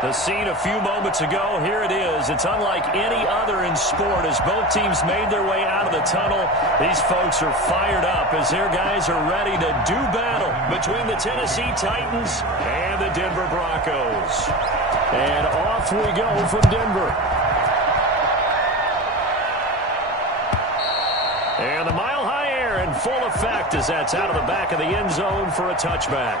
The scene a few moments ago, here it is. It's unlike any other in sport as both teams made their way out of the tunnel. These folks are fired up as their guys are ready to do battle between the Tennessee Titans and the Denver Broncos. And off we go from Denver. And the mile-high air in full effect as that's out of the back of the end zone for a touchback.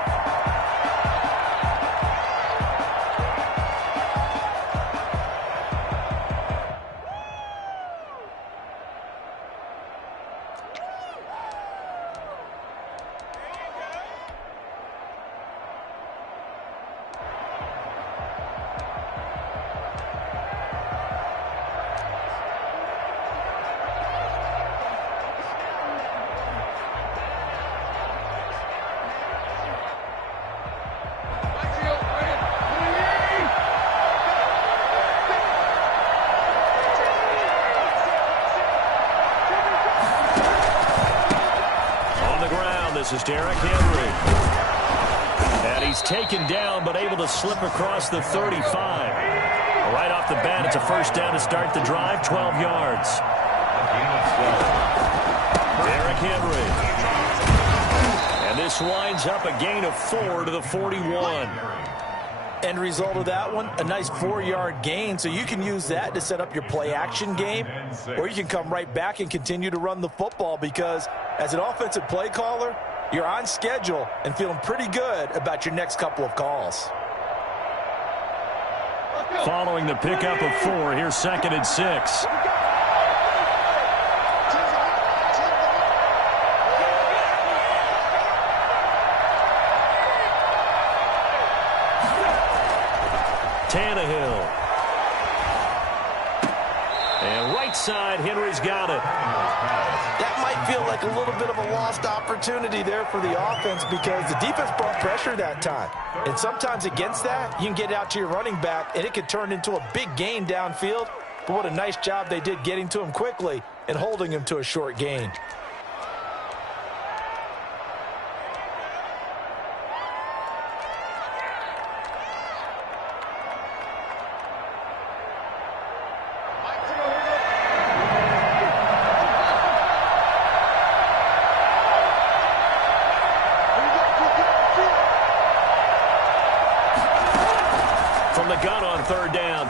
This is Derrick Henry. And he's taken down but able to slip across the 35. Right off the bat, it's a first down to start the drive, 12 yards. Derrick Henry. And this winds up a gain of 4 to the 41. End result of that one, a nice 4-yard gain, so you can use that to set up your play-action game, or you can come right back and continue to run the football because as an offensive play caller, you're on schedule and feeling pretty good about your next couple of calls. Following the pickup of 4, here's 2nd and 6. Tannehill. And right side, Henry's got it. That might feel like a little bit of a lost opportunity there for the offense because the defense brought pressure that time. And sometimes against that, you can get out to your running back, and it could turn into a big gain downfield. But what a nice job they did getting to him quickly and holding him to a short gain.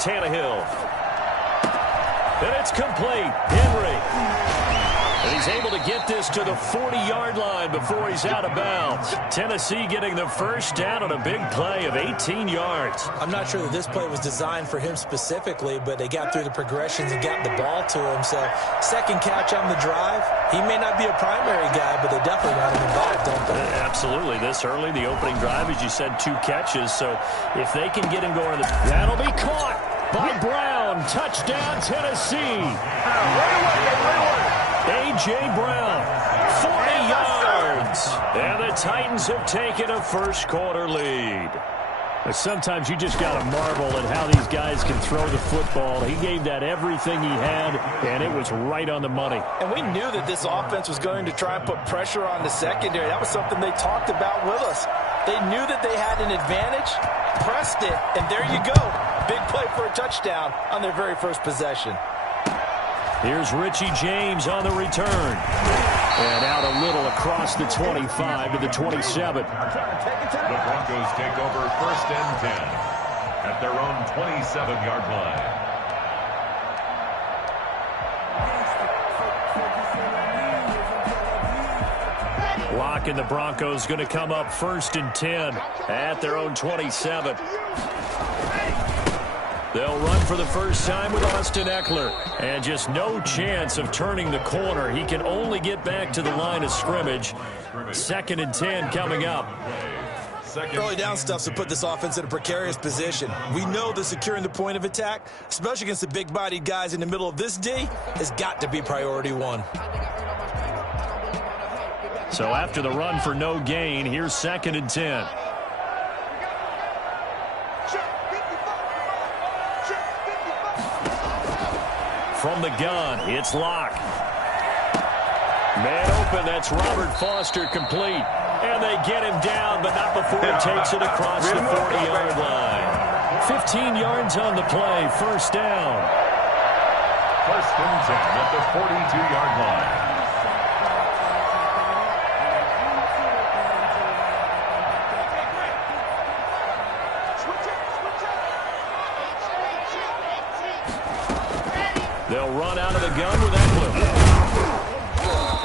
Tannehill. And it's complete. Henry. And he's able to get this to the 40-yard line before he's out of bounds. Tennessee getting the first down on a big play of 18 yards. I'm not sure that this play was designed for him specifically, but they got through the progressions and got the ball to him. So, second catch on the drive. He may not be a primary guy, but they definitely got him involved, don't they? Absolutely. This early, the opening drive, as you said, 2 catches. So, if they can get him going, that'll be caught by Brown. Touchdown, Tennessee. A.J. Brown, 40 yards. And the Titans have taken a first-quarter lead. Sometimes you just got to marvel at how these guys can throw the football. He gave that everything he had, and it was right on the money. And we knew that this offense was going to try and put pressure on the secondary. That was something they talked about with us. They knew that they had an advantage, pressed it, and there you go. Big play for a touchdown on their very first possession. Here's Richie James on the return. And out a little across the 25 to the 27. The Broncos take over 1st and 10 at their own 27-yard line. Blocking the Broncos going to come up 1st and 10 at their own 27. They'll run for the first time with Austin Eckler. And just no chance of turning the corner. He can only get back to the line of scrimmage. 2nd and 10 coming up. Early down stuff to put this offense in a precarious position. We know that securing the point of attack, especially against the big-bodied guys in the middle of this D, has got to be priority 1. So after the run for no gain, here's 2nd and 10. From the gun, it's Locke. Man open, that's Robert Foster complete. And they get him down, but not before he takes it across the 40-yard line. 15 yards on the play, first down. First and 10 at the 42-yard line. They'll run out of the gun with Eckler.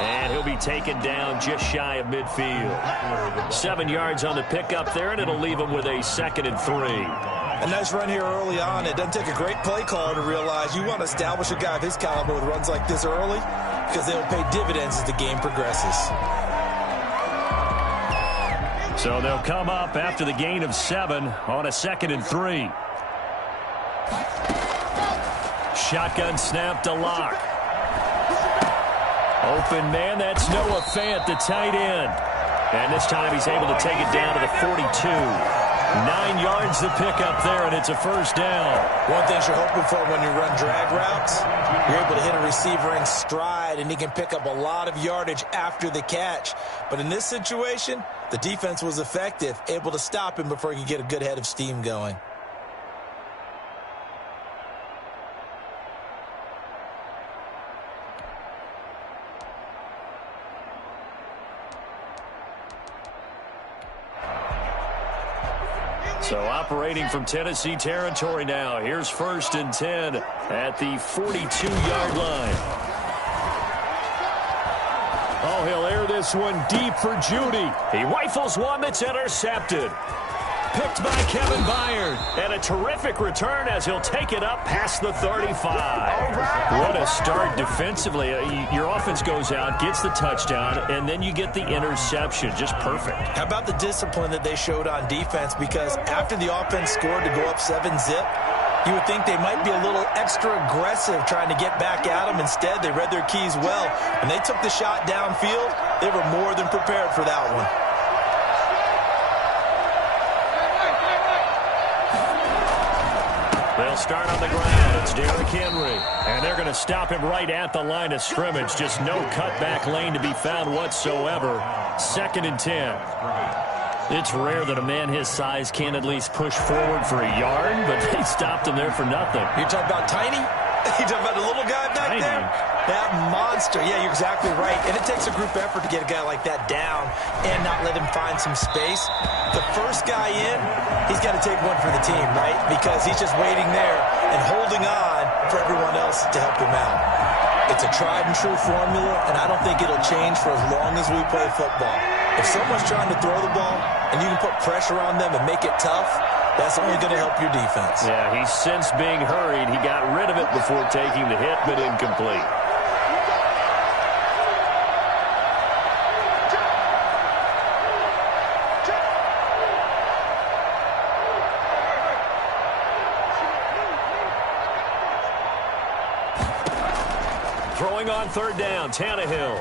And he'll be taken down just shy of midfield. 7 yards on the pickup there, and it'll leave him with a 2nd and 3. A nice run here early on. It doesn't take a great play caller to realize you want to establish a guy of his caliber with runs like this early because they'll pay dividends as the game progresses. So they'll come up after the gain of 7 on a 2nd and 3. Shotgun snap to Lock. Open man, that's Noah Fant, the tight end. And this time he's able to take it down to the 42. 9 yards to pick up there, and it's a first down. One thing you're hoping for when you run drag routes, you're able to hit a receiver in stride, and he can pick up a lot of yardage after the catch. But in this situation, the defense was effective, able to stop him before he could get a good head of steam going. So operating from Tennessee territory now. Here's 1st and 10 at the 42-yard line. Oh, he'll air this one deep for Judy. He rifles one that's intercepted. Picked by Kevin Byard. And a terrific return as he'll take it up past the 35. What a start defensively. Your offense goes out, gets the touchdown, and then you get the interception. Just perfect. How about the discipline that they showed on defense? Because after the offense scored to go up 7-zip, you would think they might be a little extra aggressive trying to get back at them. Instead, they read their keys well. When they took the shot downfield, they were more than prepared for that one. They'll start on the ground. It's Derrick Henry. And they're going to stop him right at the line of scrimmage. Just no cutback lane to be found whatsoever. 2nd and 10. It's rare that a man his size can at least push forward for a yard, but they stopped him there for nothing. You're talking about tiny? You're talking about the little guy back there? That monster. Yeah, you're exactly right. And it takes a group effort to get a guy like that down and not let him find some space. The first guy in, he's got to take one for the team, right? Because he's just waiting there and holding on for everyone else to help him out. It's a tried and true formula, and I don't think it'll change for as long as we play football. If someone's trying to throw the ball and you can put pressure on them and make it tough, that's only going to help your defense. Yeah, he's since being hurried. He got rid of it before taking the hit, but incomplete. Throwing on 3rd down, Tannehill.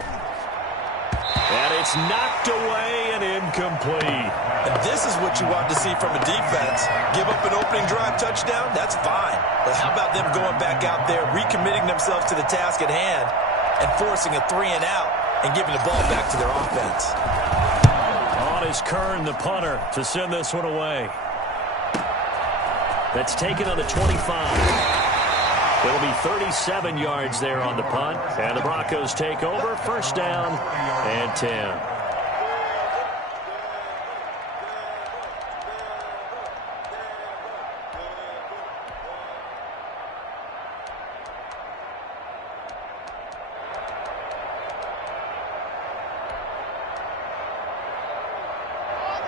And it's knocked away and incomplete. And this is what you want to see from a defense. Give up an opening drive touchdown, that's fine. But how about them going back out there, recommitting themselves to the task at hand, and forcing a 3-and-out and giving the ball back to their offense. On is Kern, the punter, to send this one away. That's taken on the 25. It'll be 37 yards there on the punt. And the Broncos take over. 1st down and 10.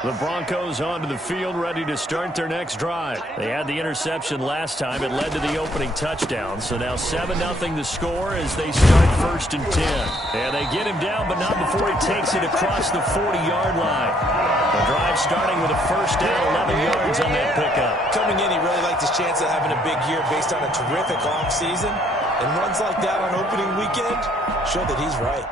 The Broncos onto the field, ready to start their next drive. They had the interception last time. It led to the opening touchdown. So now 7-0 the score as they start 1st and 10. And they get him down, but not before he takes it across the 40-yard line. The drive starting with a 1st down, 11 yards on that pickup. Coming in, he really liked his chance of having a big year based on a terrific offseason. And runs like that on opening weekend show that he's right.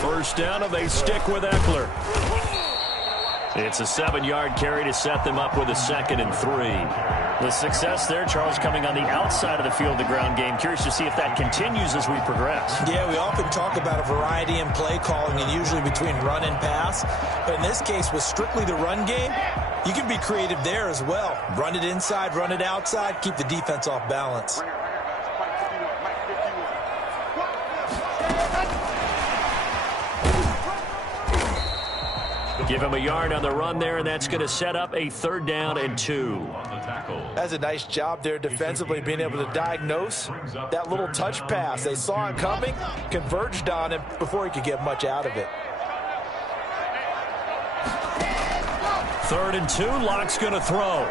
First down, and they stick with Eckler. It's a 7-yard carry to set them up with a 2nd and 3. The success there, Charles, coming on the outside of the field, the ground game. Curious to see if that continues as we progress. Yeah, we often talk about a variety in play calling and usually between run and pass. But in this case, with strictly the run game, you can be creative there as well. Run it inside, run it outside, keep the defense off balance. Give him a yard on the run there, and that's going to set up a 3rd down and 2. That's a nice job there defensively, being able to diagnose that little touch pass. They saw it coming, converged on him before he could get much out of it. 3rd and 2, Lock's going to throw.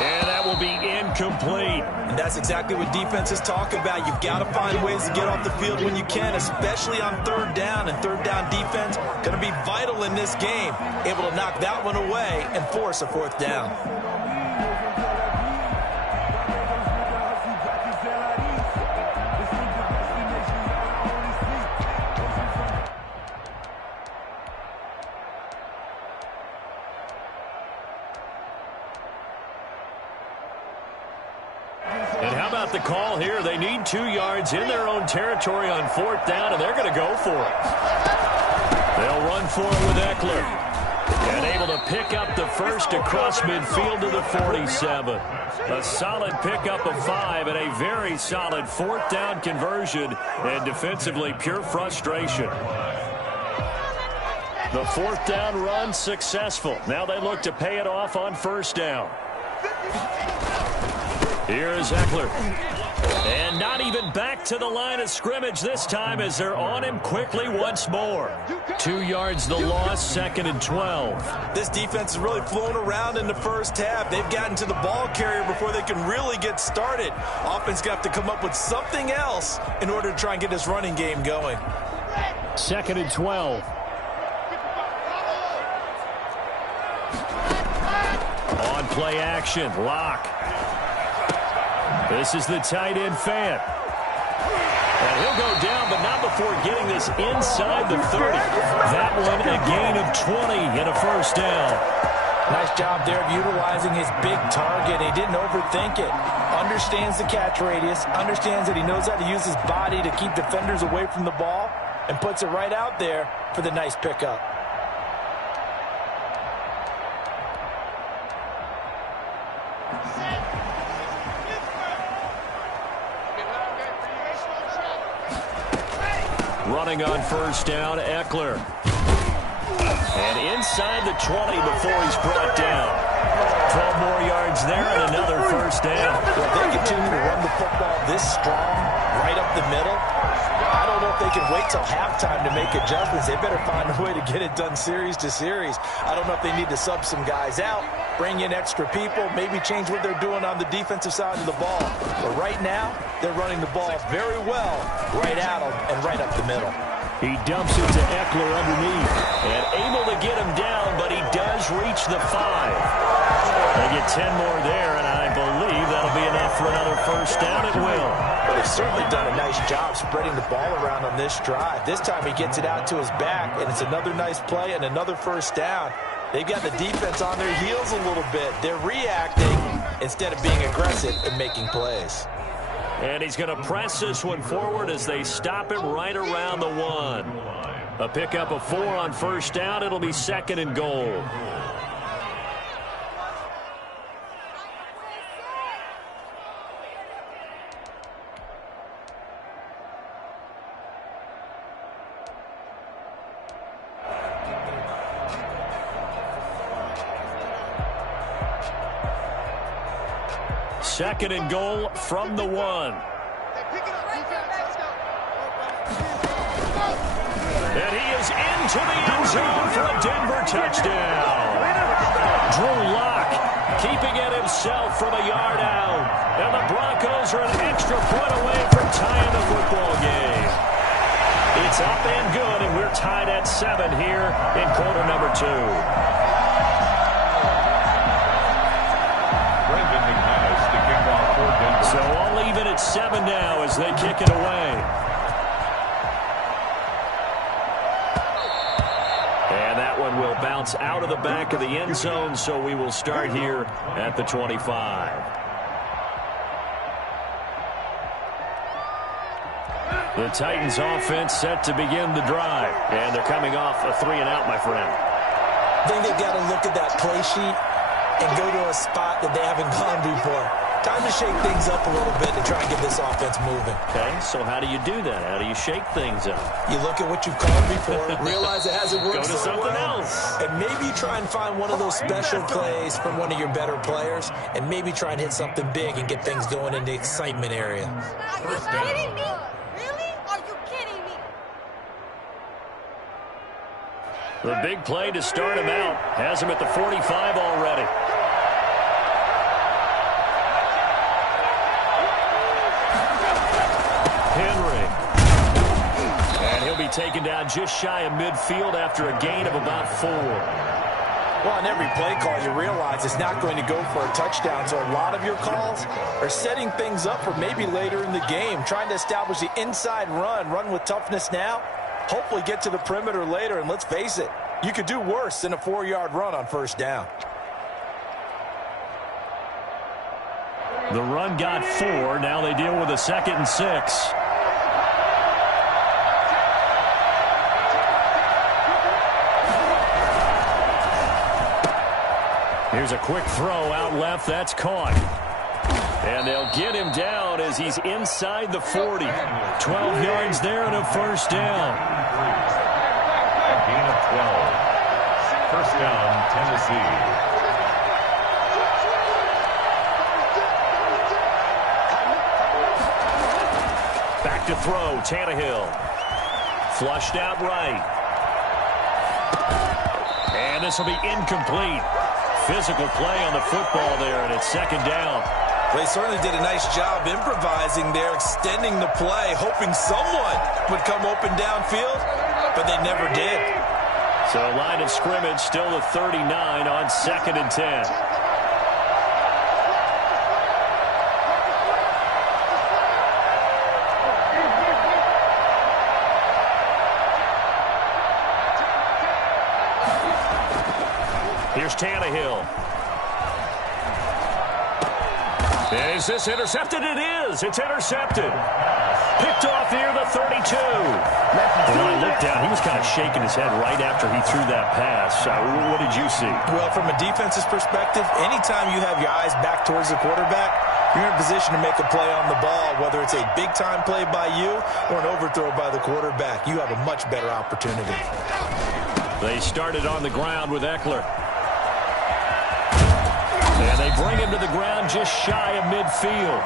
And that will be incomplete. And that's exactly what defenses talk about. You've got to find ways to get off the field when you can, especially on 3rd down. And 3rd down defense going to be vital in this game. Able to knock that one away and force a 4th down. And how about the call here? They need 2 yards in their own territory on 4th down, and they're going to go for it. They'll run for it with Eckler. And able to pick up the first across midfield to the 47. A solid pickup of 5 and a very solid 4th down conversion. And defensively, pure frustration. The 4th down run successful. Now they look to pay it off on 1st down. Here is Eckler. And not even back to the line of scrimmage this time as they're on him quickly once more. 2 yards the loss, 2nd and 12. This defense is really flown around in the first half. They've gotten to the ball carrier before they can really get started. Offense got to come up with something else in order to try and get this running game going. 2nd and 12. On play action, Lock. This is the tight end fan. And he'll go down, but not before getting this inside the 30. That one a gain of 20 and a 1st down. Nice job there of utilizing his big target. He didn't overthink it. Understands the catch radius. Understands that he knows how to use his body to keep defenders away from the ball. And puts it right out there for the nice pickup. Running on 1st down, Eckler. And inside the 20 before he's brought down. 12 more yards there and another 1st down. If they continue to run the football this strong, right up the middle, I don't know if they can wait till halftime to make adjustments. They better find a way to get it done series to series. I don't know if they need to sub some guys out, bring in extra people, maybe change what they're doing on the defensive side of the ball. But right now, they're running the ball very well right at them and right up the middle. He dumps it to Eckler underneath and able to get him down, but he does reach the 5. They get 10 more there, and I believe that'll be enough for another 1st down. It will. But they've certainly done a nice job spreading the ball around on this drive. This time he gets it out to his back, and it's another nice play and another 1st down. They've got the defense on their heels a little bit. They're reacting instead of being aggressive and making plays. And he's going to press this one forward as they stop him right around the 1. A pickup of 4 on 1st down. It'll be 2nd and goal. Second and goal from the 1. And he is into the end zone for a Denver touchdown. Drew Lock keeping it himself from a yard out. And the Broncos are an extra point away from tying the football game. It's up and good, and we're tied at 7 here in quarter number 2. So I'll leave it at 7 now as they kick it away. And that one will bounce out of the back of the end zone, so we will start here at the 25. The Titans offense set to begin the drive, and they're coming off a 3-and-out, my friend. I think they've got to look at that play sheet and go to a spot that they haven't gone before. Time to shake things up a little bit to try and get this offense moving. Okay, so how do you do that? How do you shake things up? You look at what you've called before, realize it hasn't worked Go to something else. And maybe try and find one of those special plays from one of your better players, and maybe try and hit something big and get things going in the excitement area. Are you kidding me? Really? Are you kidding me? The big play to start him out. Has him at the 45 already. Henry. And he'll be taken down just shy of midfield after a gain of about 4. Well, on every play call, you realize it's not going to go for a touchdown, so a lot of your calls are setting things up for maybe later in the game, trying to establish the inside run with toughness now, hopefully get to the perimeter later, and let's face it, you could do worse than a 4-yard run on first down. The run got 4. Now they deal with a 2nd and 6. Here's a quick throw out left. That's caught. And they'll get him down as he's inside the 40. 12 yards there and a first down. A gain of 12. First down, Tennessee. Back to throw, Tannehill. Flushed out right. And this will be incomplete. Physical play on the football there, and it's 2nd down. They certainly did a nice job improvising there, extending the play, hoping someone would come open downfield, but they never did. So line of scrimmage still the 39 on 2nd and 10. Here's Tannehill. Is this intercepted? It is. It's intercepted. Picked off near the 32. And when I looked down, he was kind of shaking his head right after he threw that pass. What did you see? Well, from a defense's perspective, anytime you have your eyes back towards the quarterback, you're in a position to make a play on the ball, whether it's a big-time play by you or an overthrow by the quarterback. You have a much better opportunity. They started on the ground with Eckler. And they bring him to the ground just shy of midfield.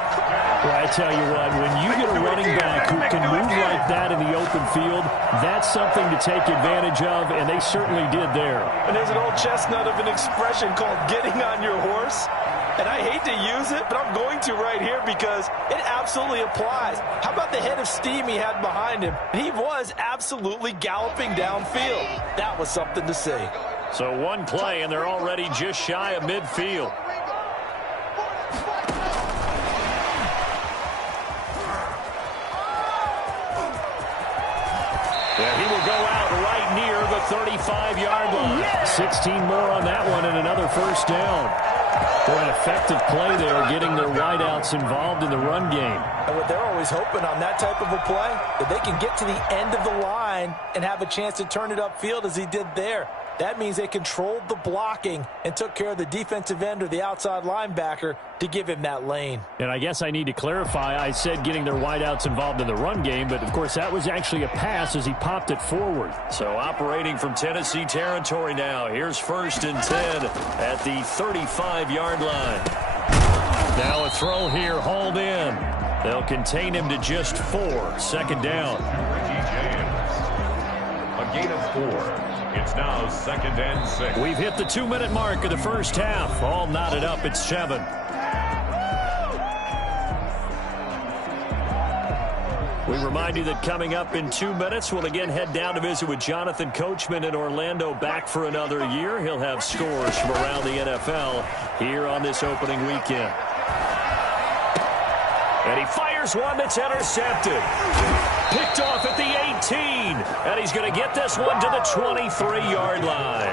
Well, I tell you what, when you get a running back who can move like that in the open field, that's something to take advantage of, and they certainly did there. And there's an old chestnut of an expression called getting on your horse. And I hate to use it, but I'm going to right here because it absolutely applies. How about the head of steam he had behind him? He was absolutely galloping downfield. That was something to see. So one play, and they're already just shy of midfield. Yeah, he will go out right near the 35-yard line. 16 more on that one and another first down. For an effective play there, getting their wideouts involved in the run game. And what they're always hoping on that type of a play, that they can get to the end of the line and have a chance to turn it upfield as he did there. That means they controlled the blocking and took care of the defensive end or the outside linebacker to give him that lane. And I guess I need to clarify, I said getting their wideouts involved in the run game, but of course that was actually a pass as he popped it forward. So operating from Tennessee territory now. Here's 1st and 10 at the 35-yard line. Now a throw here, hauled in. They'll contain him to just 4. 2nd down. A gain of 4. It's now 2nd and 6. We've hit the 2-minute mark of the first half. All knotted up at 7. We remind you that coming up in 2 minutes, we'll again head down to visit with Jonathan Coachman in Orlando, back for another year. He'll have scores from around the NFL here on this opening weekend. And he fires one that's intercepted. Picked off at the 18. And he's going to get this one to the 23-yard line.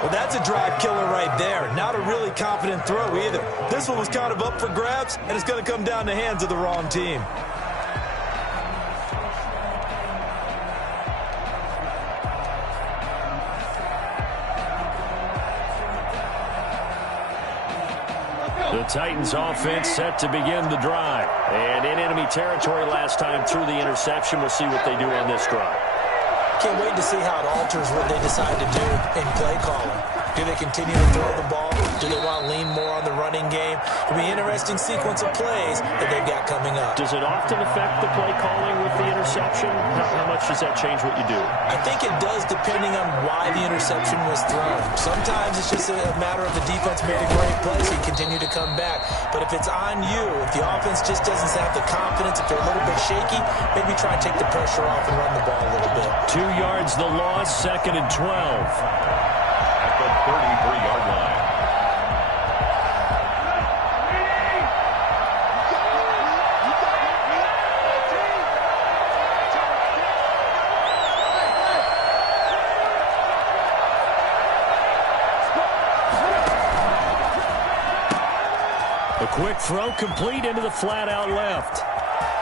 Well, that's a drive killer right there. Not a really confident throw either. This one was kind of up for grabs, and it's going to come down the hands of the wrong team. The Titans offense set to begin the drive. And in enemy territory last time through the interception. We'll see what they do on this drive. Can't wait to see how it alters what they decide to do in play calling. Do they continue to throw the ball? Do they want to lean more on the running game? It'll be an interesting sequence of plays that they've got coming up. Does it often affect the play calling with the interception? How much does that change what you do? I think it does depending on why the interception was thrown. Sometimes it's just a matter of the defense made a great play, so you continue to come back. But if it's on you, if the offense just doesn't have the confidence, if they're a little bit shaky, maybe try and take the pressure off and run the ball a little bit. 2 yards the loss, 2nd and 12. At the 33-yard line. A quick throw complete into the flat out left.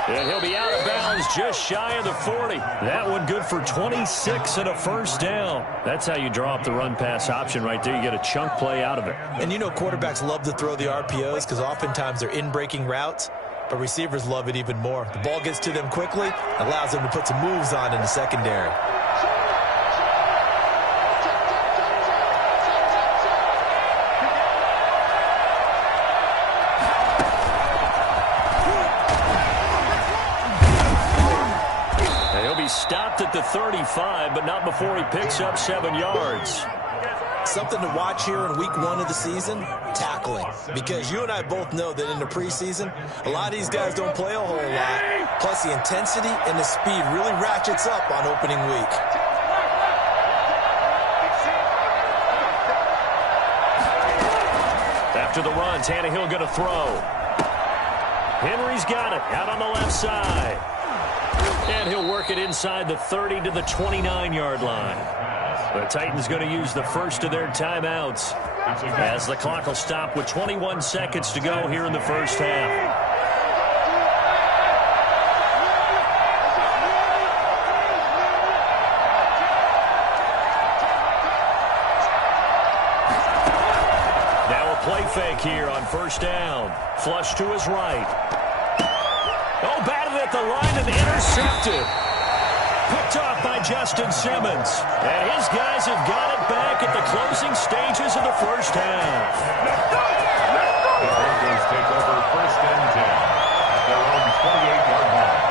And he'll be out of bounds just shy of the 40. That one good for 26 and a first down. That's how you draw up the run-pass option right there. You get a chunk play out of it. And you know quarterbacks love to throw the RPOs because oftentimes they're in-breaking routes, but receivers love it even more. The ball gets to them quickly, allows them to put some moves on in the secondary. Stopped at the 35, but not before he picks up 7 yards. Something to watch here in week 1 of the season, tackling. Because you and I both know that in the preseason, a lot of these guys don't play a whole lot. Plus the intensity and the speed really ratchets up on opening week. After the run, Tannehill going to throw. Henry's got it out on the left side. And he'll work it inside the 30 to the 29-yard line. The Titans going to use the first of their timeouts as the clock will stop with 21 seconds to go here in the first half. Now a play fake here on first down. Flush to his right. Oh, batted at the line and intercepted. Picked off by Justin Simmons. And his guys have got it back at the closing stages of the first half. The Broncos take over 1st and 10 at their own 28-yard line.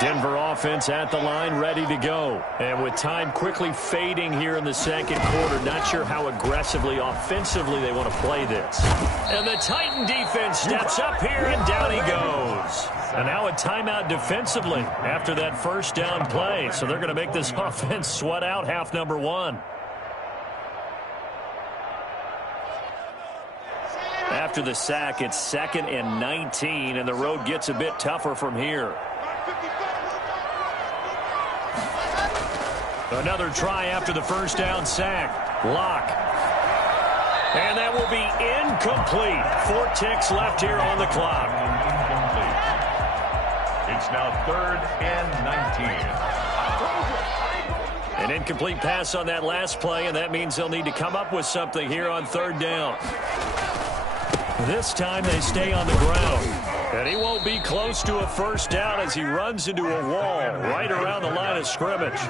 Denver offense at the line, ready to go. And with time quickly fading here in the second quarter, not sure how aggressively, offensively they want to play this. And the Titan defense steps up here, and down he goes. And now a timeout defensively after that first down play. So they're going to make this offense sweat out half number 1. After the sack, it's 2nd and 19, and the road gets a bit tougher from here. Another try after the first down sack. Lock. And that will be incomplete. 4 ticks left here on the clock. Incomplete. It's now 3rd and 19. An incomplete pass on that last play, and that means they'll need to come up with something here on 3rd down. This time they stay on the ground. And he won't be close to a first down as he runs into a wall right around the line of scrimmage.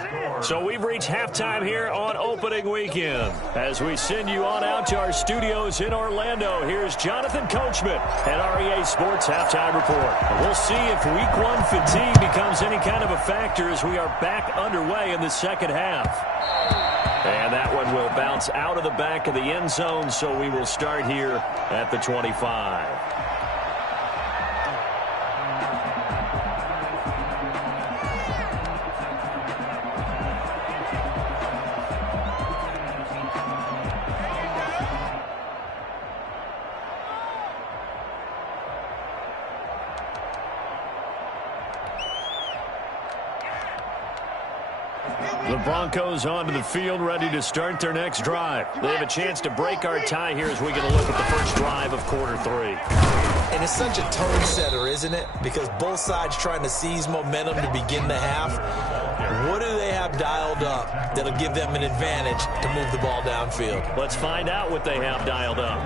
So we've reached halftime here on opening weekend. As we send you on out to our studios in Orlando, here's Jonathan Coachman at REA Sports Halftime Report. And we'll see if week 1 fatigue becomes any kind of a factor as we are back underway in the second half. And that one will bounce out of the back of the end zone, so we will start here at the 25. The Broncos onto the field, ready to start their next drive. They have a chance to break our tie here as we get a look at the first drive of quarter 3. And it's such a tone setter, isn't it? Because both sides trying to seize momentum to begin the half. What do they have dialed up that'll give them an advantage to move the ball downfield? Let's find out what they have dialed up.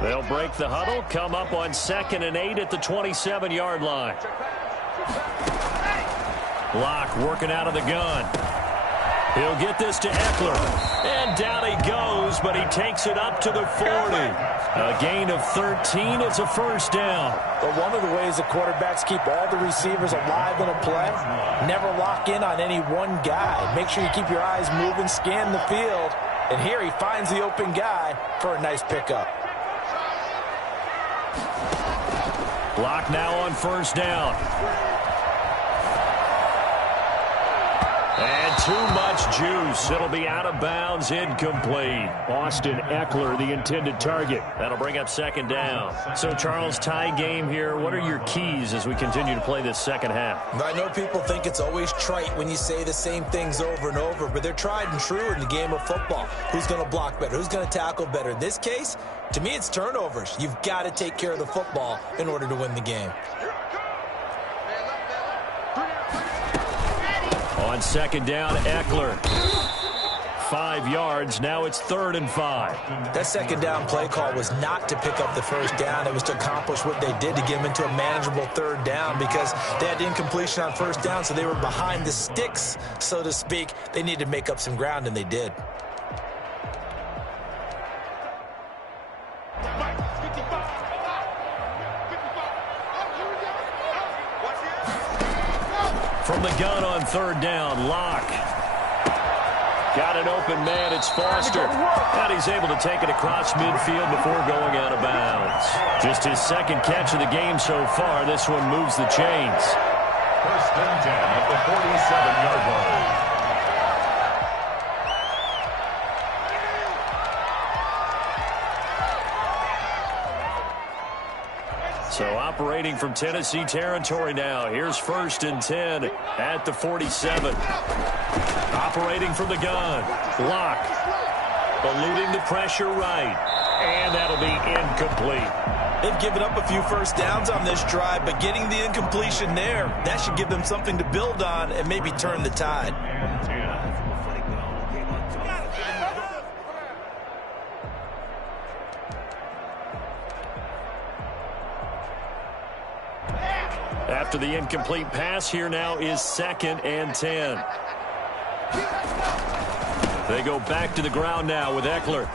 They'll break the huddle, come up on 2nd and 8 at the 27-yard line. Locke working out of the gun. He'll get this to Eckler. And down he goes, but he takes it up to the 40. A gain of 13 is a first down. But one of the ways the quarterbacks keep all the receivers alive in a play, never lock in on any one guy. Make sure you keep your eyes moving, scan the field. And here he finds the open guy for a nice pickup. Locke now on first down. And too much juice. It'll be out of bounds, incomplete. Austin Eckler, the intended target. That'll bring up 2nd down. So, Charles, tie game here. What are your keys as we continue to play this second half? I know people think it's always trite when you say the same things over and over, but they're tried and true in the game of football. Who's going to block better? Who's going to tackle better? In this case, to me, it's turnovers. You've got to take care of the football in order to win the game. On 2nd down, Eckler. 5 yards. Now it's 3rd and 5. That 2nd down play call was not to pick up the first down. It was to accomplish what they did to get them into a manageable 3rd down because they had incompletion on first down, so they were behind the sticks, so to speak. They needed to make up some ground, and they did. From the gun on 3rd down, Locke. Got an open man, it's Foster. And he's able to take it across midfield before going out of bounds. Just his 2nd catch of the game so far. This one moves the chains. 1st and 10 at the 47-yard line. So operating from Tennessee territory now. Here's 1st and 10 at the 47. Operating from the gun. Locke. Eluding the pressure right. And that'll be incomplete. They've given up a few first downs on this drive, but getting the incompletion there, that should give them something to build on and maybe turn the tide. After the incomplete pass, here now is 2nd and 10. They go back to the ground now with Eckler.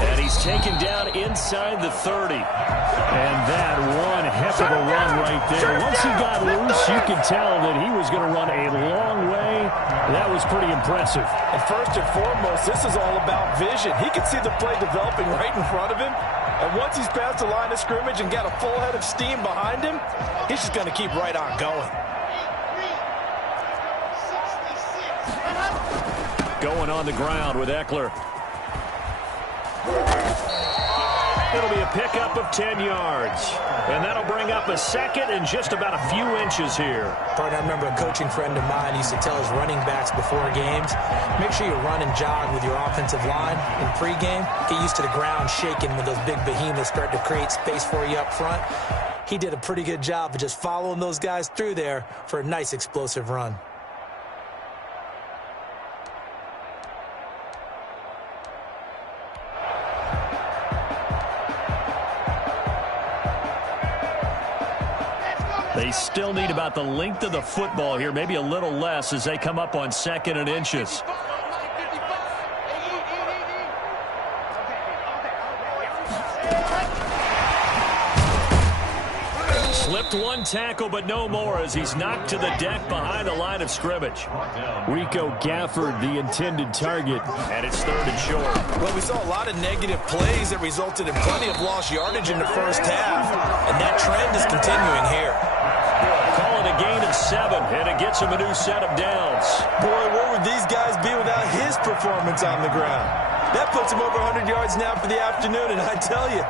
And he's taken down inside the 30. And that one heck of a run right there. Once he got loose, you could tell that he was going to run a long way. That was pretty impressive. And first and foremost, this is all about vision. He can see the play developing right in front of him. And once he's past the line of scrimmage and got a full head of steam behind him, he's just going to keep right on going. Going on the ground with Eckler. It'll be a pickup of 10 yards. And that'll bring up a 2nd and just about a few inches here. Partner, I remember a coaching friend of mine used to tell his running backs before games, make sure you run and jog with your offensive line in pregame. Get used to the ground shaking when those big behemoths start to create space for you up front. He did a pretty good job of just following those guys through there for a nice explosive run. They still need about the length of the football here, maybe a little less as they come up on 2nd and inches. Slipped one tackle, but no more as he's knocked to the deck behind the line of scrimmage. Rico Gafford, the intended target, and it's 3rd and short. Well, we saw a lot of negative plays that resulted in plenty of lost yardage in the first half, and that trend is continuing here. Call it a gain of 7, and it gets him a new set of downs. Boy, where would these guys be without his performance on the ground? That puts him over 100 yards now for the afternoon, and I tell you,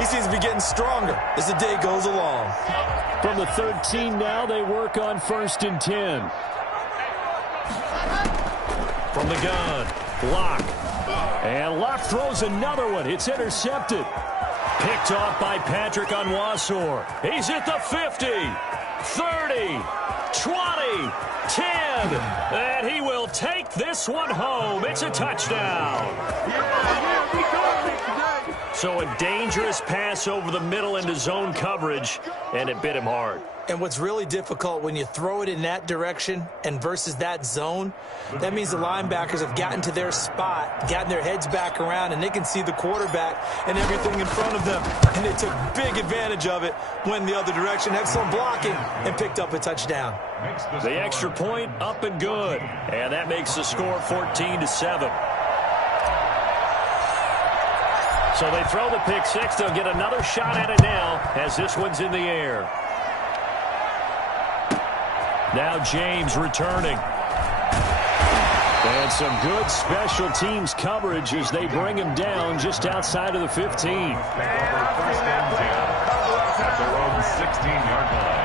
he seems to be getting stronger as the day goes along. From the 13 now, they work on 1st and 10. From the gun, Locke. And Locke throws another one. It's intercepted. Picked off by Patrick Onwuasor. He's at the 50, 30, 20, 10. And he will take this one home. It's a touchdown. So a dangerous pass over the middle into zone coverage, and it bit him hard. And what's really difficult when you throw it in that direction and versus that zone, that means the linebackers have gotten to their spot, gotten their heads back around, and they can see the quarterback and everything in front of them. And they took big advantage of it, went the other direction, excellent blocking, and picked up a touchdown. The extra point up and good. And that makes the score 14-7. So they throw the pick six. They'll get another shot at it now as this one's in the air. Now James returning. And some good special teams coverage as they bring him down just outside of the 15. First and 10 at their own 16-yard line.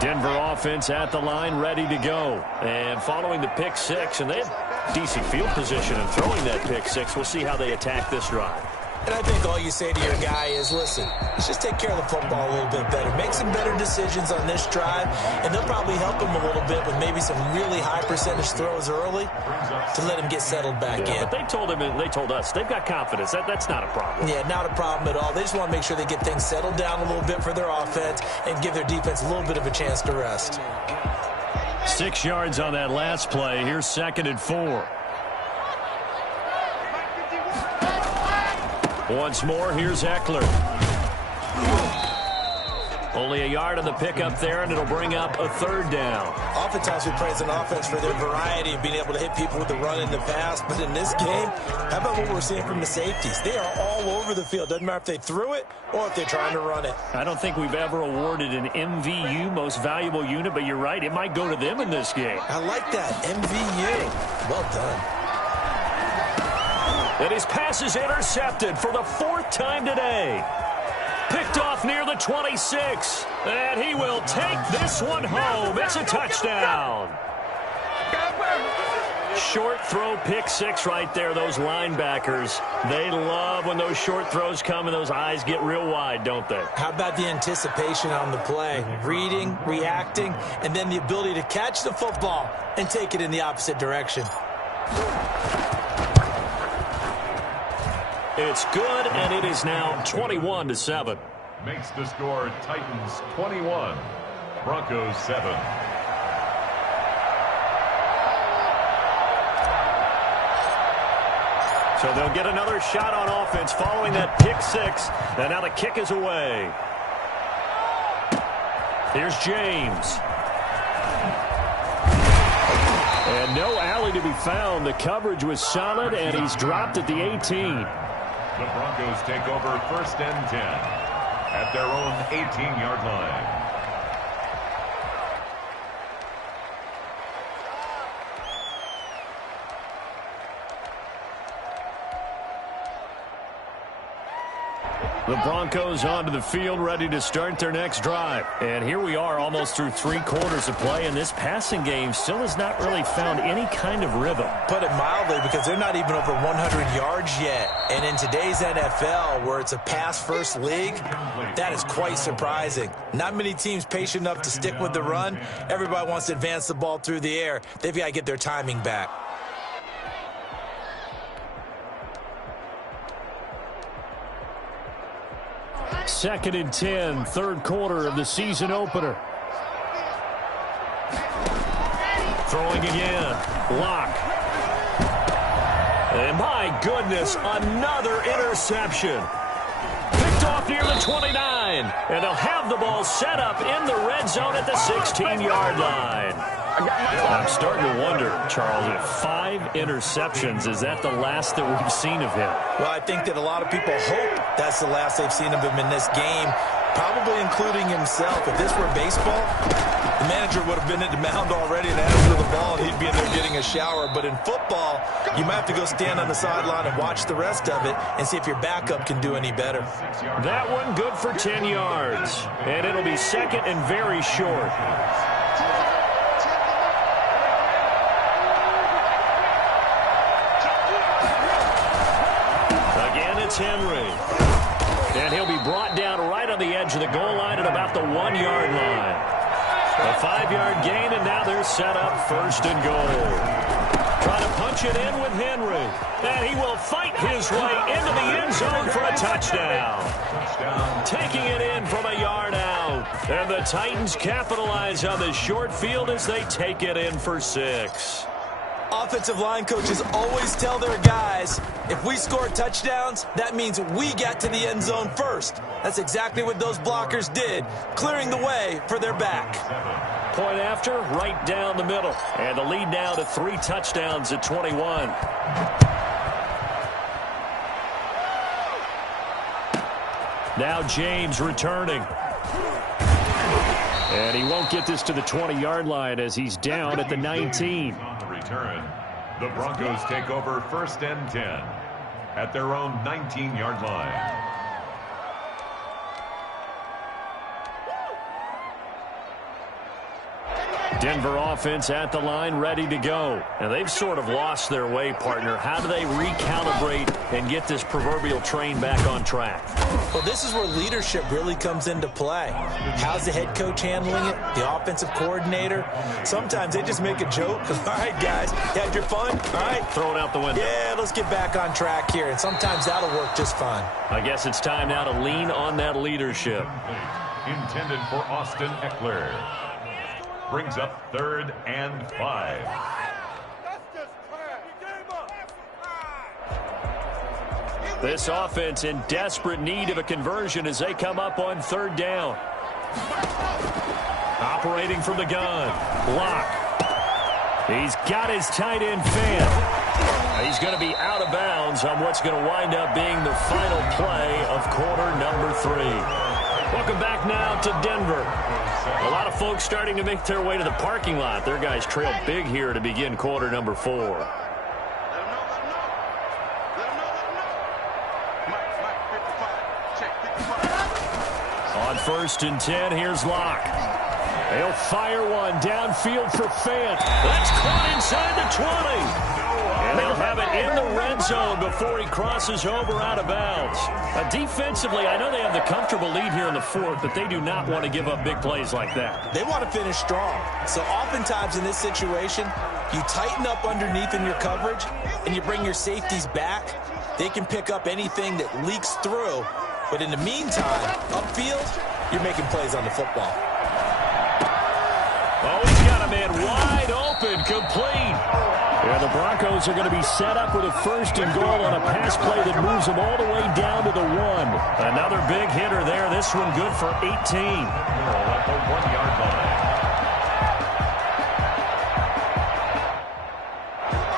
Denver offense at the line, ready to go. And following the pick six, and they had decent field position in throwing that pick six. We'll see how they attack this drive. And I think all you say to your guy is, listen, let's just take care of the football a little bit better. Make some better decisions on this drive, and they'll probably help him a little bit with maybe some really high percentage throws early to let him get settled back in. But they told him, and they told us, they've got confidence. That's not a problem. Yeah, not a problem at all. They just want to make sure they get things settled down a little bit for their offense and give their defense a little bit of a chance to rest. 6 yards on that last play. Here's 2nd and 4. Once more, here's Eckler. Only a yard on the pickup there, and it'll bring up a 3rd down. Oftentimes we praise an offense for their variety of being able to hit people with the run and the pass, but in this game, how about what we're seeing from the safeties? They are all over the field. Doesn't matter if they threw it or if they're trying to run it. I don't think we've ever awarded an MVU, most valuable unit, but you're right, it might go to them in this game. I like that, MVU. Well done. And his pass is intercepted for the 4th time today. Picked off near the 26. And he will take this one home. It's a touchdown. Short throw pick six right there. Those linebackers, they love when those short throws come and those eyes get real wide, don't they? How about the anticipation on the play? Reading, reacting, and then the ability to catch the football and take it in the opposite direction. It's good, and it is now 21-7. Makes the score Titans 21, Broncos 7. So they'll get another shot on offense following that pick six. And now the kick is away. Here's James. And no alley to be found. The coverage was solid, and he's dropped at the 18. The Broncos take over 1st and 10 at their own 18-yard line. The Broncos onto the field, ready to start their next drive. And here we are almost through 3 quarters of play, and this passing game still has not really found any kind of rhythm. Put it mildly, because they're not even over 100 yards yet. And in today's NFL, where it's a pass-first league, that is quite surprising. Not many teams patient enough to stick with the run. Everybody wants to advance the ball through the air. They've got to get their timing back. 2nd and 10, third quarter of the season opener. Throwing again. Lock. And my goodness, another interception. Picked off near the 29. And they'll have the ball set up in the red zone at the 16-yard line. I'm starting to wonder, Charles, if 5 interceptions, is that the last that we've seen of him? Well, I think that a lot of people hope that's the last they've seen of him in this game, probably including himself. If this were baseball, the manager would have been at the mound already and asked for the ball, and he'd be in there getting a shower. But in football, you might have to go stand on the sideline and watch the rest of it and see if your backup can do any better. That one good for 10 yards. And it'll be second and very short. It's Henry. And he'll be brought down right on the edge of the goal line at about the 1-yard line. A 5-yard gain, and now they're set up 1st and goal. Trying to punch it in with Henry. And he will fight his way into the end zone for a touchdown. Taking it in from a yard out. And the Titans capitalize on the short field as they take it in for 6. Offensive line coaches always tell their guys, if we score touchdowns, that means we get to the end zone first. That's exactly what those blockers did, clearing the way for their back. Point after, right down the middle. And the lead now to 3 touchdowns at 21. Now James returning. And he won't get this to the 20-yard line as he's down at the 19. Return. The Broncos take over 1st and 10 at their own 19-yard line. Denver offense at the line, ready to go. And they've sort of lost their way, partner. How do they recalibrate and get this proverbial train back on track? Well, this is where leadership really comes into play. How's the head coach handling it? The offensive coordinator? Sometimes they just make a joke. All right, guys, you had your fun? All right. Throw it out the window. Yeah, let's get back on track here. And sometimes that'll work just fine. I guess it's time now to lean on that leadership. Intended for Austin Eckler. Brings up 3rd and 5. This offense in desperate need of a conversion as they come up on 3rd down. Operating from the gun. Lock. He's got his tight end fan. He's going to be out of bounds on what's going to wind up being the final play of quarter number 3. Welcome back now to Denver. A lot of folks starting to make their way to the parking lot. Their guys trail big here to begin quarter number 4. On 1st and 10, here's Locke. They'll fire one downfield for Fant. That's caught inside the 20. And they'll have it in the red zone before he crosses over out of bounds. Defensively, I know they have the comfortable lead here in the 4th, but they do not want to give up big plays like that. They want to finish strong. So oftentimes in this situation, you tighten up underneath in your coverage, and you bring your safeties back. They can pick up anything that leaks through. But in the meantime, upfield, you're making plays on the football. Oh, he's got a man wide open, complete. Yeah, the Broncos are going to be set up with a 1st and goal on a pass play that moves them all the way down to the 1. Another big hitter there. This one good for 18. At the 1-yard line.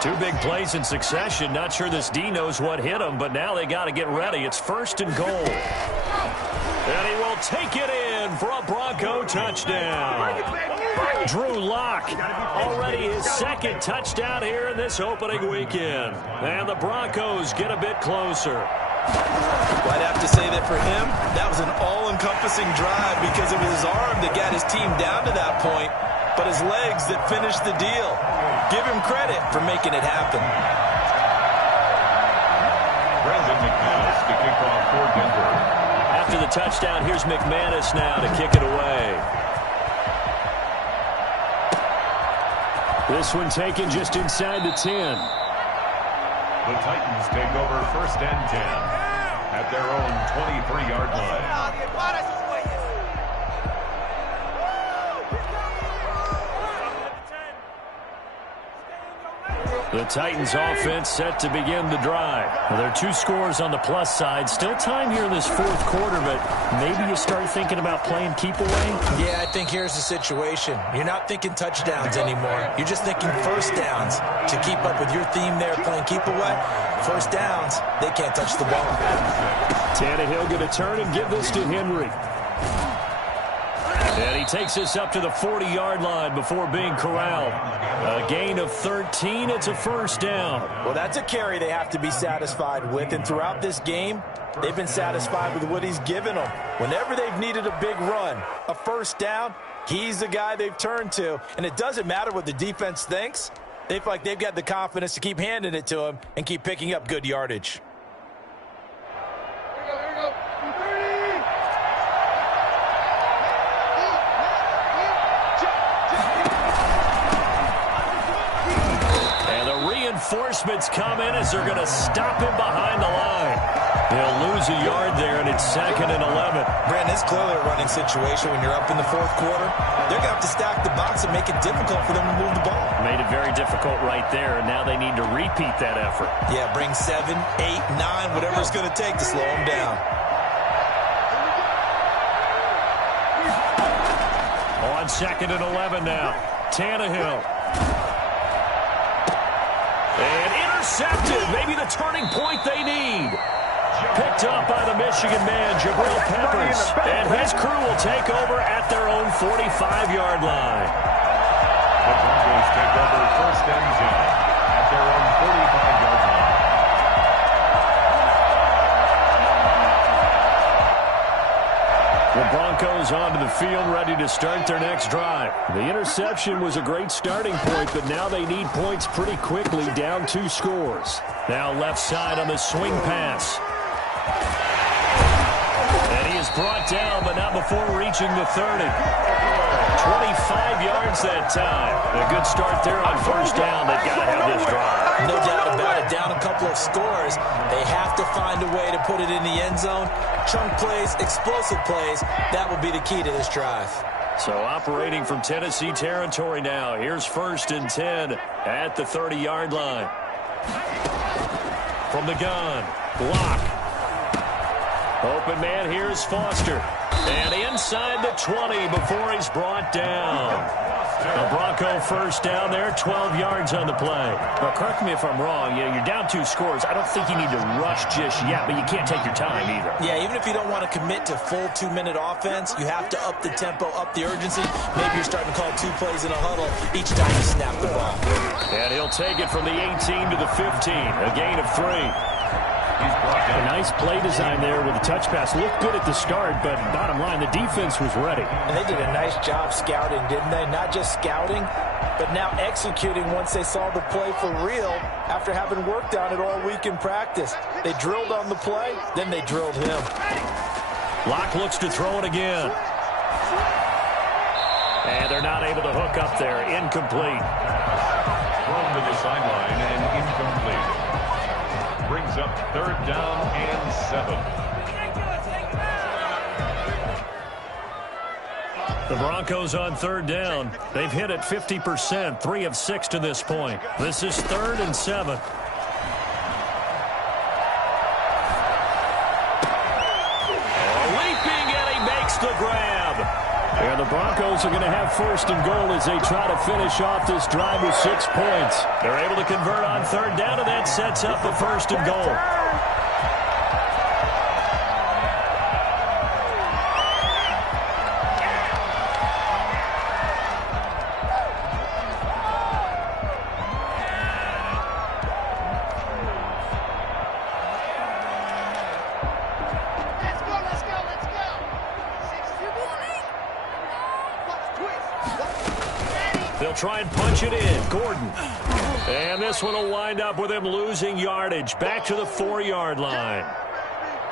2 big plays in succession. Not sure this D knows what hit him, but now they got to get ready. It's 1st and goal. And he will take it in for a Bronco touchdown. Drew Lock, already his 2nd touchdown here in this opening weekend. And the Broncos get a bit closer. Well, I'd have to say that for him, that was an all-encompassing drive because it was his arm that got his team down to that point, but his legs that finished the deal. Give him credit for making it happen. Brandon McManus to kick off for Denver. After the touchdown, here's McManus now to kick it away. This one taken just inside the 10. The Titans take over 1st and 10 at their own 23-yard line. The Titans offense set to begin the drive. Well, there are 2 scores on the plus side. Still time here in this fourth quarter, but maybe you start thinking about playing keep away? Yeah, I think here's the situation. You're not thinking touchdowns anymore. You're just thinking first downs. To keep up with your theme there, playing keep away, first downs, they can't touch the ball. Tannehill going to turn and give this to Henry. And he takes us up to the 40-yard line before being corralled. A gain of 13. It's a first down. Well, that's a carry they have to be satisfied with. And throughout this game, they've been satisfied with what he's given them. Whenever they've needed a big run, a first down, he's the guy they've turned to. And it doesn't matter what the defense thinks. They feel like they've got the confidence to keep handing it to him and keep picking up good yardage. Reinforcements come in as they're going to stop him behind the line. They'll lose a yard there, and it's 2nd and 11. Brandon, it's clearly a running situation when you're up in the fourth quarter. They're going to have to stack the box and make it difficult for them to move the ball. Made it very difficult right there, and now they need to repeat that effort. Yeah, bring 7, 8, 9, whatever it's going to take to slow them down. On 2nd and 11 now. Tannehill. And intercepted. Maybe the turning point they need. Picked up by the Michigan man, Jabril Peppers. And his crew will take over at their own 45-yard line. The Broncos take over first and 10 at their own 45-yard line. The Broncos onto the field, ready to start their next drive. The interception was a great starting point, but now they need points pretty quickly, down 2 scores. Now left side on the swing pass. And he is brought down, but not before reaching the 30. 25 yards that time. A good start there on first down. They've got to have this drive. No doubt about it. Down a couple of scores. They have to find a way to put it in the end zone. Chunk plays, explosive plays. That will be the key to this drive. So operating from Tennessee territory now. Here's 1st and 10 at the 30-yard line. From the gun, block. Open man, here's Foster. And inside the 20 before he's brought down. The Bronco first down there, 12 yards on the play. Well, correct me if I'm wrong. Yeah, you're down 2 scores. I don't think you need to rush just yet, but you can't take your time either. Yeah, even if you don't want to commit to full 2-minute offense, you have to up the tempo, up the urgency. Maybe you're starting to call 2 plays in a huddle each time you snap the ball. And he'll take it from the 18 to the 15, a gain of 3. A nice play design there with the touch pass. Looked good at the start, but bottom line, the defense was ready. And they did a nice job scouting, didn't they? Not just scouting, but now executing once they saw the play for real after having worked on it all week in practice. They drilled on the play, then they drilled him. Locke looks to throw it again. And they're not able to hook up there. Incomplete. Thrown to the sideline and incomplete. Brings up 3rd down and 7. The Broncos on 3rd down. They've hit it 50%, 3 of 6 to this point. This is 3rd and 7. Leaping, and he makes the grab. And the Broncos are going to have 1st and goal as they try to finish off this drive with 6 points. They're able to convert on 3rd down, and that sets up the 1st and goal. They'll try and punch it in. Gordon. And this one will wind up with him losing yardage. Back to the 4-yard line.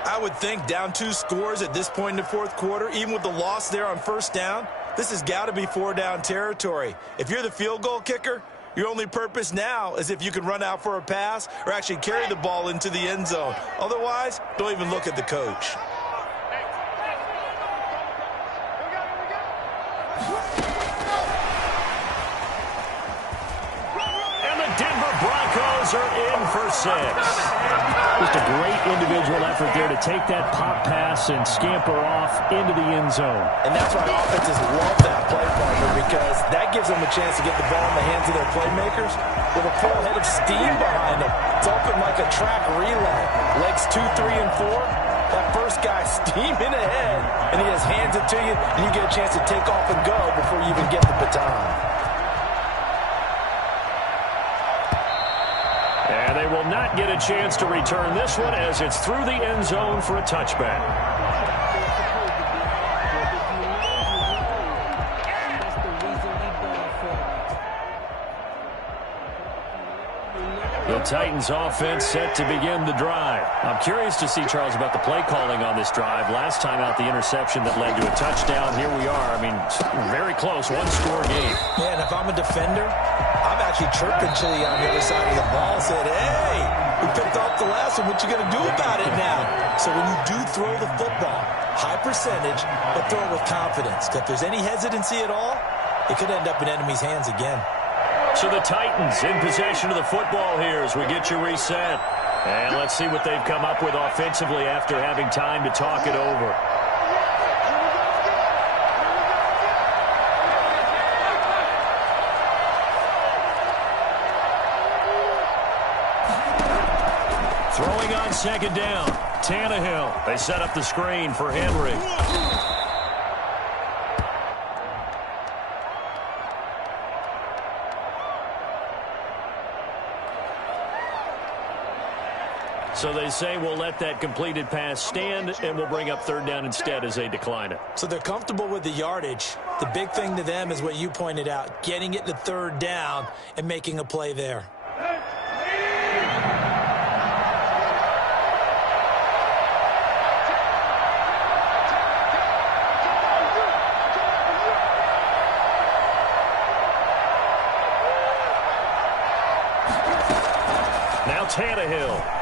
I would think down 2 scores at this point in the fourth quarter, even with the loss there on first down, this has got to be 4-down territory. If you're the field goal kicker, your only purpose now is if you can run out for a pass or actually carry the ball into the end zone. Otherwise, don't even look at the coach. Titans are in for 6. Just a great individual effort there to take that pop pass and scamper off into the end zone. And that's why offenses love that play partner, because that gives them a chance to get the ball in the hands of their playmakers with a full head of steam behind them. It's open like a track relay. Legs 2, 3, and 4. That first guy steaming ahead, and he just hands it to you, and you get a chance to take off and go before you even get the baton. And they will not get a chance to return this one as it's through the end zone for a touchback. The Titans offense set to begin the drive. I'm curious to see, Charles, about the play calling on this drive. Last time out, the interception that led to a touchdown. Here we are. I mean, very close, one-score game. Yeah, and if I'm a defender, I'm actually chirping Chili on the other side of the ball, said, hey, we picked off the last one. What you going to do about it now? So when you do throw the football, high percentage, but throw it with confidence. If there's any hesitancy at all, it could end up in enemy's hands again. So the Titans in possession of the football here as we get you reset. And let's see what they've come up with offensively after having time to talk it over. Throwing on second down. Tannehill. They set up the screen for Henry. So they say we'll let that completed pass stand, and we'll bring up third down instead as they decline it. So they're comfortable with the yardage. The big thing to them is what you pointed out, getting it to third down and making a play there. Now Tannehill.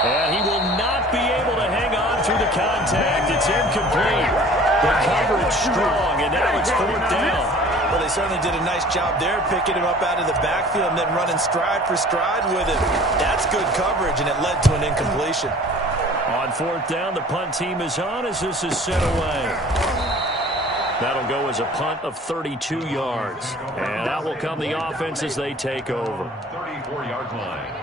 And he will not be able to hang on through the contact. It's incomplete. The coverage strong, and now it's fourth down. Well, they certainly did a nice job there, picking him up out of the backfield and then running stride for stride with it. That's good coverage, and it led to an incompletion. On fourth down, the punt team is on as this is set away. That'll go as a punt of 32 yards. And out will come the offense as they take over. 34-yard line.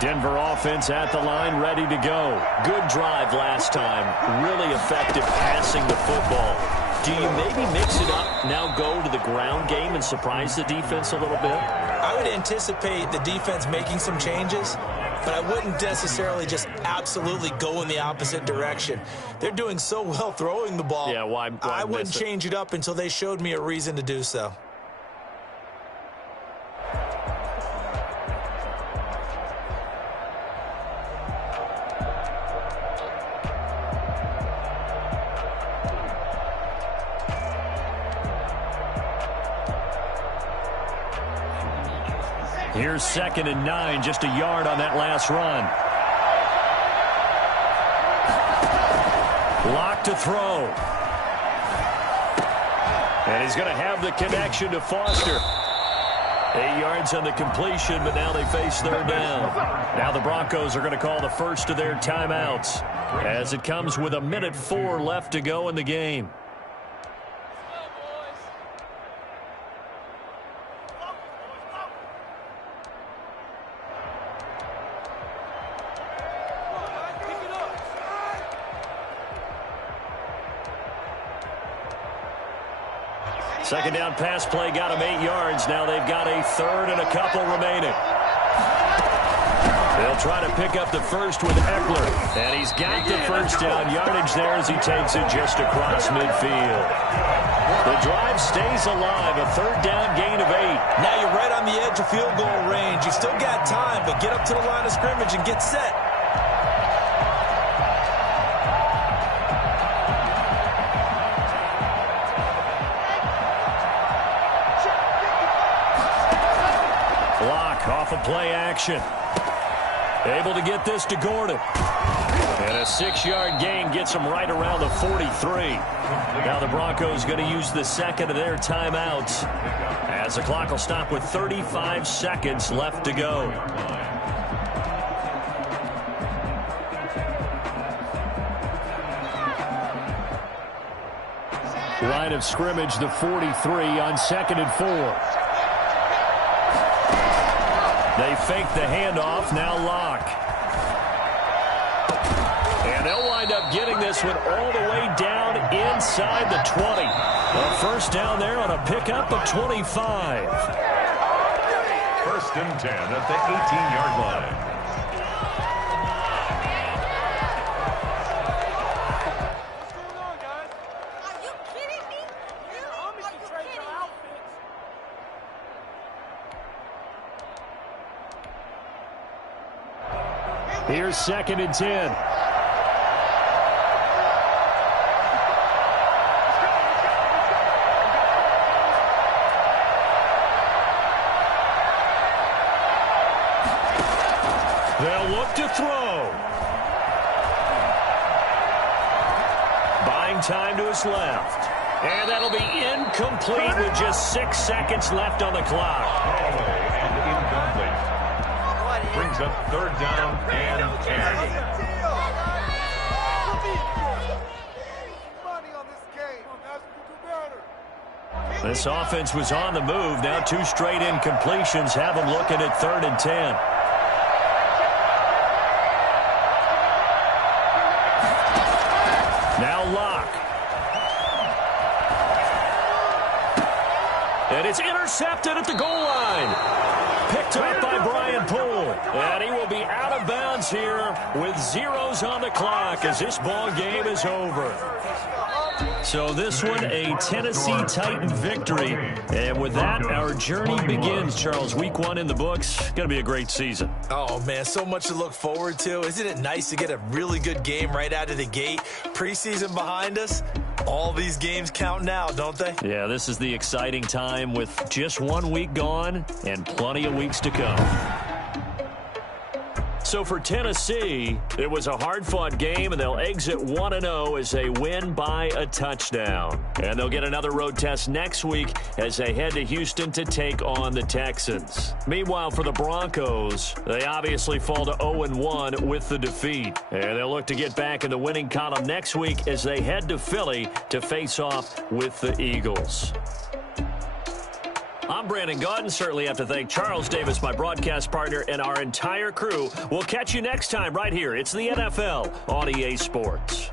Denver offense at the line, ready to go. Good drive last time. Really effective passing the football. Do you maybe mix it up, now go to the ground game and surprise the defense a little bit? I would anticipate the defense making some changes, but I wouldn't necessarily just absolutely go in the opposite direction. They're doing so well throwing the ball. Yeah, why I wouldn't change it up until they showed me a reason to do so. Here's 2nd and 9, just a yard on that last run. Lock to throw. And he's going to have the connection to Foster. 8 yards on the completion, but now they face third down. Now the Broncos are going to call the first of their timeouts as it comes with 1:04 left to go in the game. Second down pass play got him 8 yards. Now they've got a third and a couple remaining. They'll try to pick up the first with Eckler. And he's got the first down yardage there as he takes it just across midfield. The drive stays alive. A third down gain of 8. Now you're right on the edge of field goal range. You've still got time, but get up to the line of scrimmage and get set. Block off of play action. Able to get this to Gordon. And a 6-yard gain gets them right around the 43. Now the Broncos going to use the second of their timeouts as the clock will stop with 35 seconds left to go. Line of scrimmage, the 43 on 2nd and 4. They fake the handoff, now Locke. And they'll wind up getting this one all the way down inside the 20. A first down there on a pickup of 25. 1st and 10 at the 18-yard line. Here's 2nd and 10. They'll look to throw. Buying time to his left. And that'll be incomplete with just 6 seconds left on the clock. And incomplete. Brings up 3rd down and 10. This offense was on the move. Now 2 straight incompletions have them looking at 3rd and 10. Now Locke. And it's intercepted at the goal line. Picked up by Brian Poole. And he will be out of bounds here with zeros on the clock as this ball game is over. So this one, a Tennessee Titan victory. And with that, our journey begins, Charles. Week 1 in the books. Going to be a great season. Oh, man, so much to look forward to. Isn't it nice to get a really good game right out of the gate? Preseason behind us. All these games count now, don't they? Yeah, this is the exciting time with just 1 week gone and plenty of weeks to come. So for Tennessee, it was a hard-fought game, and they'll exit 1-0 as they win by a touchdown. And they'll get another road test next week as they head to Houston to take on the Texans. Meanwhile, for the Broncos, they obviously fall to 0-1 with the defeat. And they'll look to get back in the winning column next week as they head to Philly to face off with the Eagles. I'm Brandon Gaudin. Certainly have to thank Charles Davis, my broadcast partner, and our entire crew. We'll catch you next time right here. It's the NFL on EA Sports.